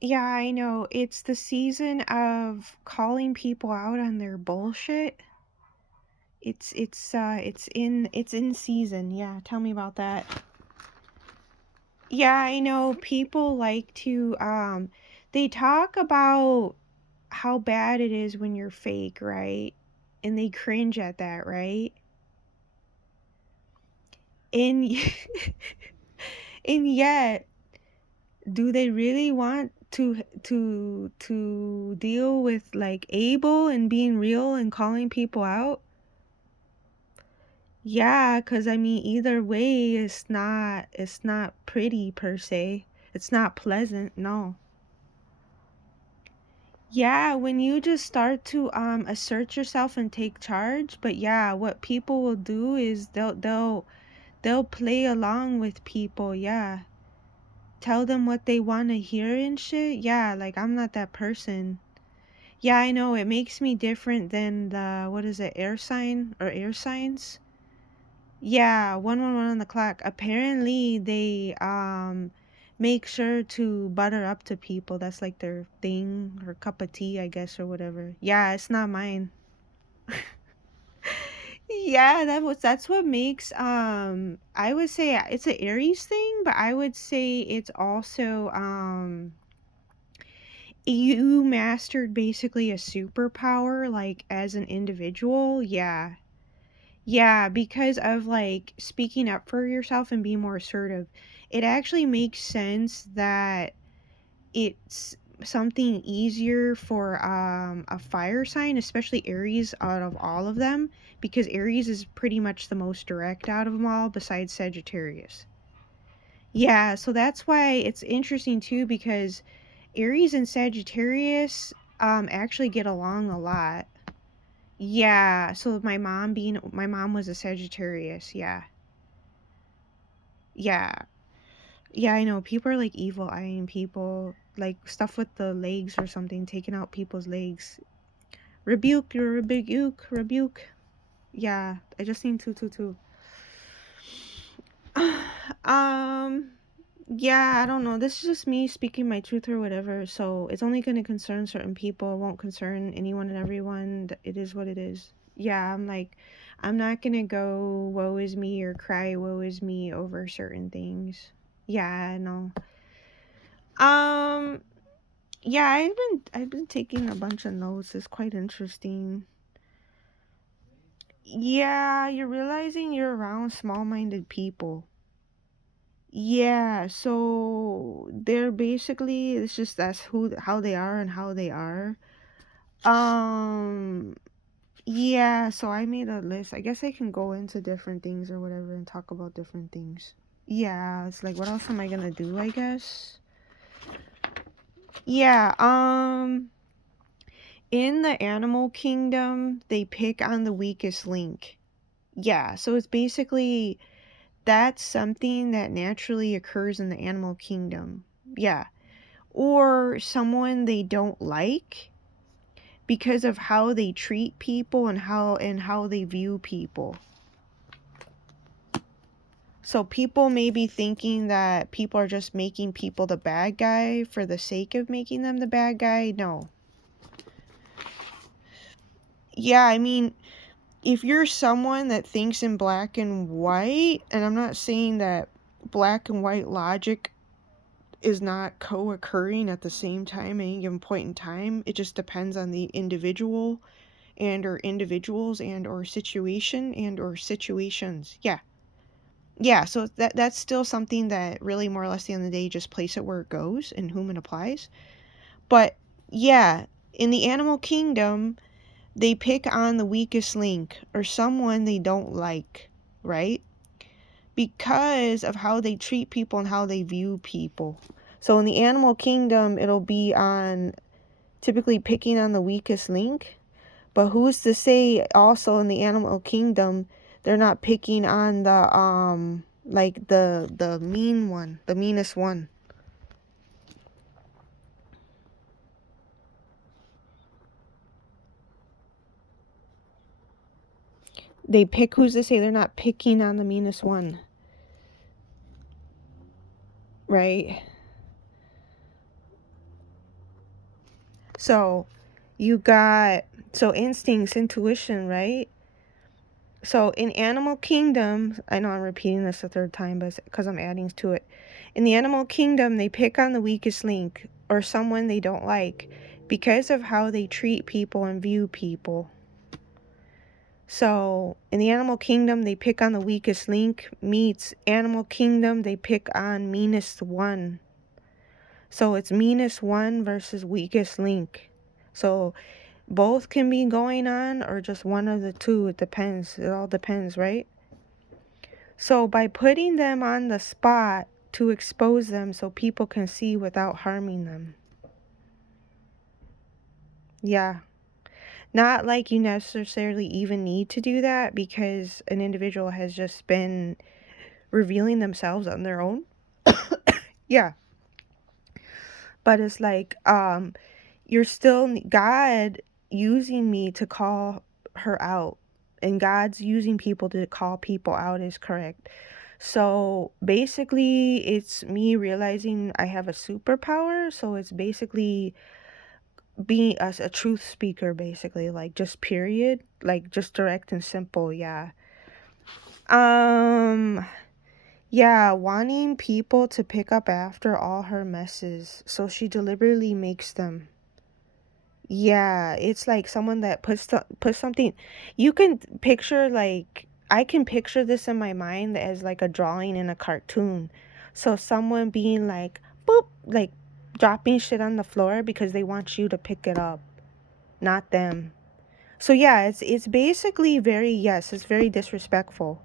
Yeah, I know. It's the season of calling people out on their bullshit. It's in season. Yeah, tell me about that. Yeah, I know people like to they talk about how bad it is when you're fake, right? And they cringe at that, right? And and yet, do they really want to deal with like ABEL and being real and calling people out? Yeah, 'cause I mean either way it's not pretty per se. It's not pleasant, no. Yeah, when you just start to assert yourself and take charge, but yeah, what people will do is they'll play along with people, yeah. Tell them what they want to hear and shit. Yeah, like I'm not that person. Yeah, I know it makes me different than the what is it, air sign or air signs? Yeah, 111 on the clock. Apparently they make sure to butter up to people. That's like their thing or cup of tea, I guess, or whatever. Yeah, it's not mine. Yeah, that's what makes I would say it's an Aries thing, but I would say it's also you mastered basically a superpower like as an individual. Yeah. Yeah, because of like speaking up for yourself and being more assertive. It actually makes sense that it's something easier for a fire sign, especially Aries out of all of them, because Aries is pretty much the most direct out of them all besides Sagittarius. Yeah, so that's why it's interesting too because Aries and Sagittarius actually get along a lot. Yeah, so my mom was a Sagittarius. Yeah. Yeah. Yeah, I know. People are like evil eyeing people, like stuff with the legs or something, taking out people's legs. Rebuke. Yeah, I just seen 222. um, yeah, I don't know. This is just me speaking my truth or whatever. So it's only going to concern certain people. It won't concern anyone and everyone. It is what it is. Yeah, I'm like, I'm not going to go woe is me or cry woe is me over certain things. Yeah, I know. Um, yeah, I've been taking a bunch of notes. It's quite interesting. Yeah, you're realizing you're around small-minded people. Yeah, so they're basically it's just that's who how they are and how they are. Um yeah, so I made a list. I guess I can go into different things or whatever and talk about different things. Yeah, it's like what else am I gonna do, I guess? Yeah, in the animal kingdom, they pick on the weakest link. Yeah, so it's basically that's something that naturally occurs in the animal kingdom. Yeah. Or someone they don't like because of how they treat people and how they view people. So people may be thinking that people are just making people the bad guy for the sake of making them the bad guy. No. Yeah, I mean, if you're someone that thinks in black and white, and I'm not saying that black and white logic is not co-occurring at the same time at any given point in time, it just depends on the individual and or individuals and or situation and or situations. Yeah. Yeah, so that's still something that really more or less at the end of the day just place it where it goes and whom it applies. But yeah, in the animal kingdom, they pick on the weakest link or someone they don't like, right? Because of how they treat people and how they view people. So in the animal kingdom, it'll be on typically picking on the weakest link. But who's to say also in the animal kingdom they're not picking on the like the mean one, the meanest one. They pick who's to say they're not picking on the meanest one, right? So you got, so instincts, intuition, right? So in animal kingdom, I know I'm repeating this a third time, but it's because I'm adding to it. In the animal kingdom, they pick on the weakest link or someone they don't like because of how they treat people and view people. So in the animal kingdom, they pick on the weakest link, meets animal kingdom, they pick on meanest one. So it's meanest one versus weakest link. So both can be going on or just one of the two. It depends. It all depends, right? So by putting them on the spot to expose them so people can see without harming them. Yeah. Not like you necessarily even need to do that because an individual has just been revealing themselves on their own. Yeah. But it's like, you're still God using me to call her out. And God's using people to call people out is correct. So basically, it's me realizing I have a superpower. So it's basically being a truth speaker, basically, like just period, like just direct and simple. Yeah. Um, yeah, wanting people to pick up after all her messes. So she deliberately makes them. Yeah, it's like someone that puts something. You can picture like I can picture this in my mind as like a drawing in a cartoon. So someone being like boop, like dropping shit on the floor because they want you to pick it up, not them. So yeah, it's basically very, yes, it's very disrespectful.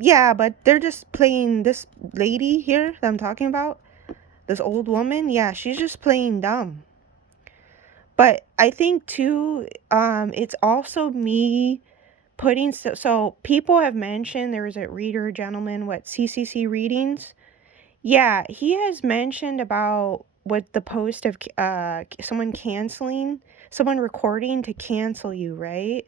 Yeah, but they're just playing this lady here that I'm talking about, this old woman. Yeah, she's just playing dumb. But I think too, it's also me putting, so people have mentioned there was a reader gentleman, what, CCC readings. Yeah, he has mentioned about what the post of someone canceling, someone recording to cancel you, right?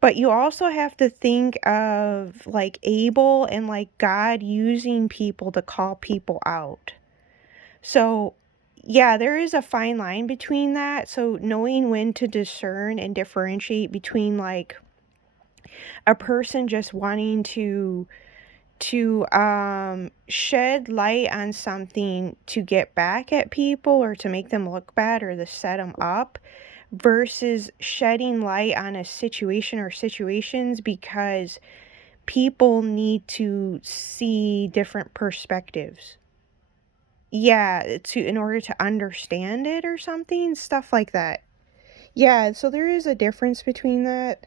But you also have to think of like ABEL and like God using people to call people out. So, yeah, there is a fine line between that. So, knowing when to discern and differentiate between like a person just wanting to shed light on something to get back at people or to make them look bad or to set them up versus shedding light on a situation or situations because people need to see different perspectives. Yeah, to in order to understand it or something, stuff like that. Yeah, so there is a difference between that.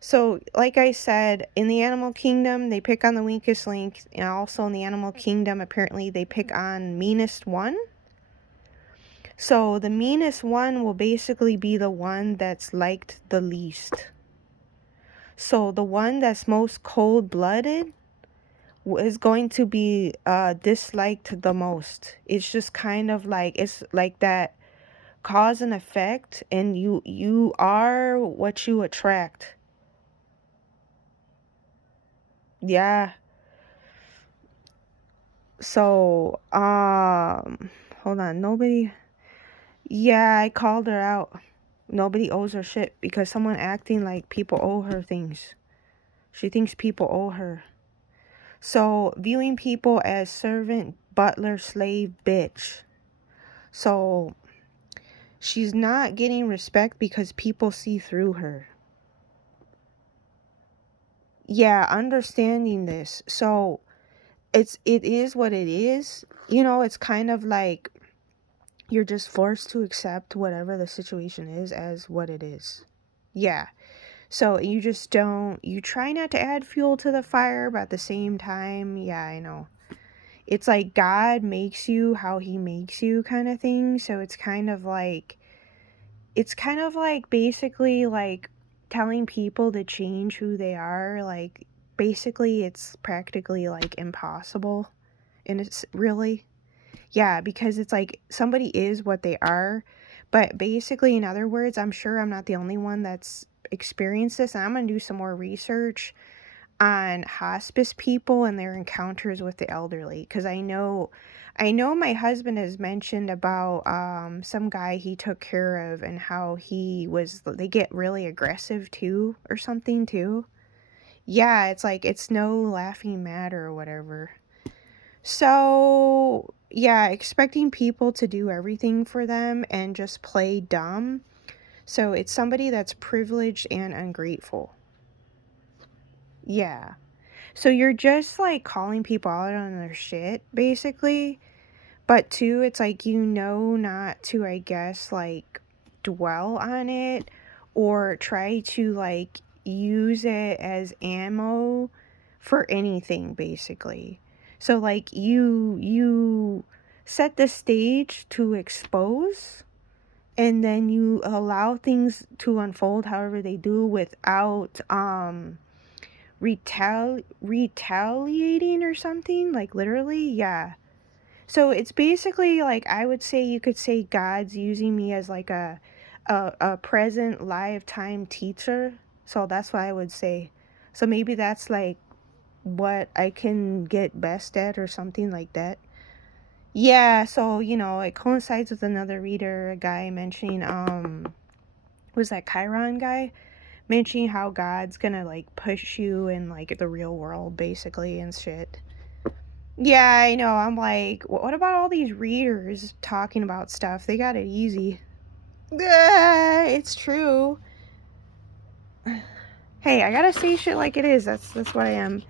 So, like I said, in the animal kingdom, they pick on the weakest link, and also in the animal kingdom, apparently they pick on meanest one. So, the meanest one will basically be the one that's liked the least. So, the one that's most cold-blooded is going to be disliked the most. It's just kind of like it's like that cause and effect, and you are what you attract. Yeah. So hold on, nobody. Yeah, I called her out. Nobody owes her shit because someone acting like people owe her things. She thinks people owe her. So viewing people as servant, butler, slave, bitch. So she's not getting respect because people see through her. Yeah, understanding this. So it is what it is. You know, it's kind of like you're just forced to accept whatever the situation is as what it is. Yeah. So you just don't, you try not to add fuel to the fire, but at the same time, yeah, I know. It's like God makes you how he makes you kind of thing. So it's kind of like basically like telling people to change who they are. Like basically it's practically like impossible. And it's really, yeah, because it's like somebody is what they are. But basically, in other words, I'm sure I'm not the only one that's experienced this. And I'm going to do some more research. on hospice people and their encounters with the elderly, because I know my husband has mentioned about some guy he took care of and how they get really aggressive too or something too. Yeah, it's like it's no laughing matter or whatever. So, yeah, expecting people to do everything for them and just play dumb. So, it's somebody that's privileged and ungrateful. Yeah. So, you're just like calling people out on their shit, basically. But, two, it's like not to, I guess, like dwell on it or try to like use it as ammo for anything, basically. So like you set the stage to expose, and then you allow things to unfold however they do without retaliating or something, like literally. Yeah. So it's basically like, I would say you could say God's using me as like a present live time teacher. So that's what I would say. So maybe that's like what I can get best at or something like that. Yeah, so it coincides with another reader, a guy mentioning was that Chiron guy mentioning how God's gonna like push you in like the real world basically and shit. Yeah, I know. I'm like, what about all these readers talking about stuff? They got it easy. It's true. Hey, I gotta say shit like it is. That's what I am.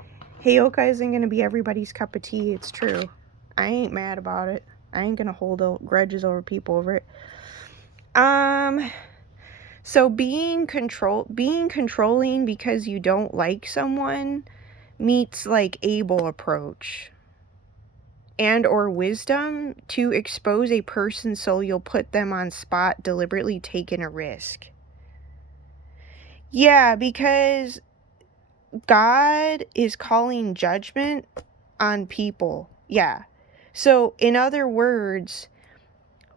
Heyoka isn't gonna be everybody's cup of tea. It's true. I ain't mad about it. I ain't gonna hold grudges over people over it. So being controlling because you don't like someone meets like ABEL approach and or wisdom to expose a person so you'll put them on spot, deliberately taking a risk. Yeah, because God is calling judgment on people. Yeah. So, in other words,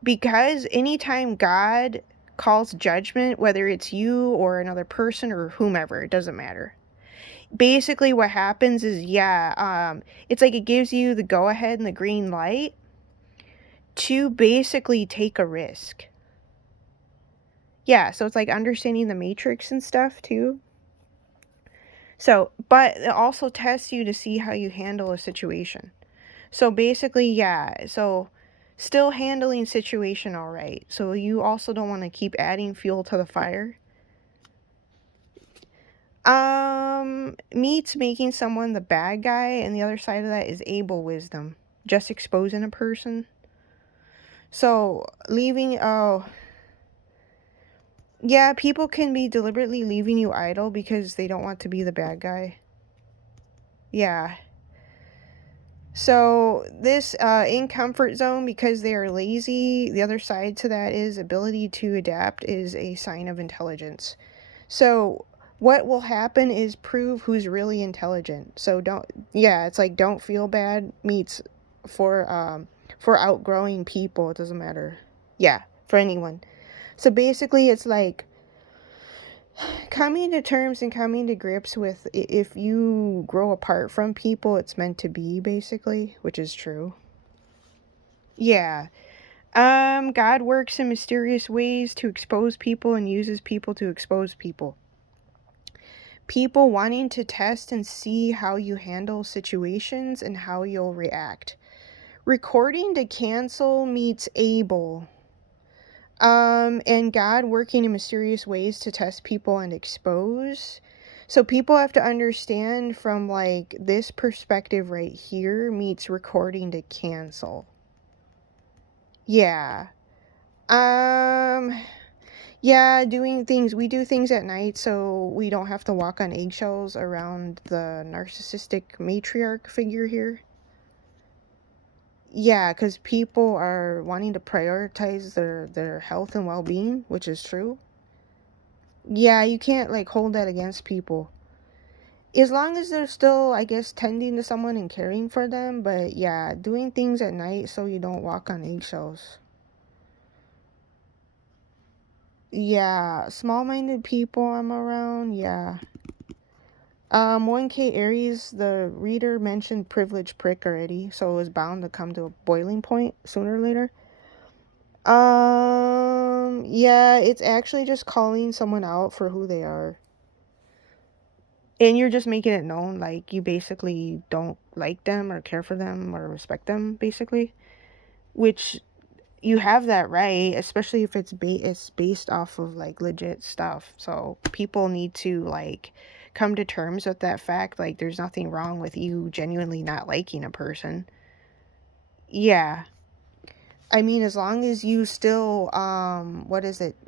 because anytime God calls judgment, whether it's you or another person or whomever, it doesn't matter. Basically, what happens is, it's like it gives you the go ahead and the green light to basically take a risk. Yeah, so it's like understanding the matrix and stuff too. So, but it also tests you to see how you handle a situation. So basically, yeah, so still handling situation all right. So you also don't want to keep adding fuel to the fire. Meets making someone the bad guy, and the other side of that is ABEL wisdom. Just exposing a person. So yeah, people can be deliberately leaving you idle because they don't want to be the bad guy. Yeah. So this in comfort zone because they are lazy, the other side to that is ability to adapt is a sign of intelligence. So what will happen is prove who's really intelligent. So it's like don't feel bad meets for outgrowing people, it doesn't matter. Yeah, for anyone. So basically it's like coming to terms and coming to grips with if you grow apart from people, it's meant to be, basically, which is true. Yeah. God works in mysterious ways to expose people and uses people to expose people. People wanting to test and see how you handle situations and how you'll react. Recording to cancel meets ABEL. And God working in mysterious ways to test people and expose. So people have to understand from like this perspective right here meets recording to cancel. Yeah. Um yeah, we do things at night so we don't have to walk on eggshells around the narcissistic matriarch figure here. Yeah, cuz people are wanting to prioritize their health and well-being, which is true. Yeah, you can't like hold that against people. As long as they're still, I guess, tending to someone and caring for them, but yeah, doing things at night so you don't walk on eggshells. Yeah, small-minded people I'm around, yeah. 1K Aries, the reader mentioned privilege prick already, so it was bound to come to a boiling point sooner or later. Yeah, it's actually just calling someone out for who they are. And you're just making it known, like, you basically don't like them or care for them or respect them, basically. Which, you have that right, especially if it's based off of, like, legit stuff. So, people need to, like, come to terms with that fact. Like, there's nothing wrong with you genuinely not liking a person. Yeah. I mean, as long as you still,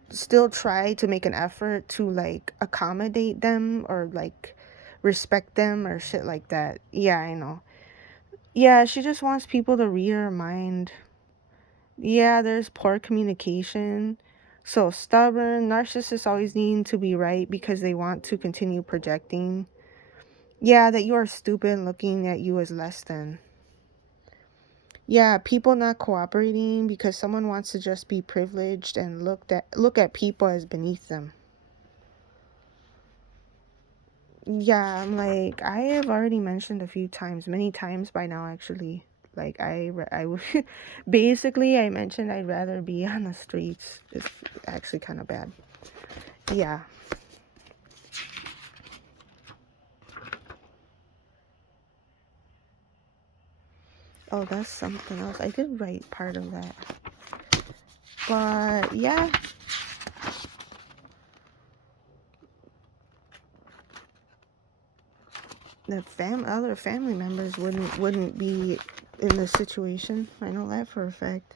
still try to make an effort to, like, accommodate them or, like, respect them or shit like that. Yeah, I know. Yeah, she just wants people to read her mind. Yeah, there's poor communication. So stubborn. Narcissists always need to be right because they want to continue projecting. Yeah, that you are stupid and looking at you as less than. Yeah, people not cooperating because someone wants to just be privileged and look at people as beneath them. Yeah, I'm like, I have already mentioned a few times, many times by now actually. Like I would basically I mentioned I'd rather be on the streets. It's actually kind of bad. Yeah. Oh, that's something else. I did write part of that. But yeah, the other family members wouldn't be in this situation. I know that for a fact.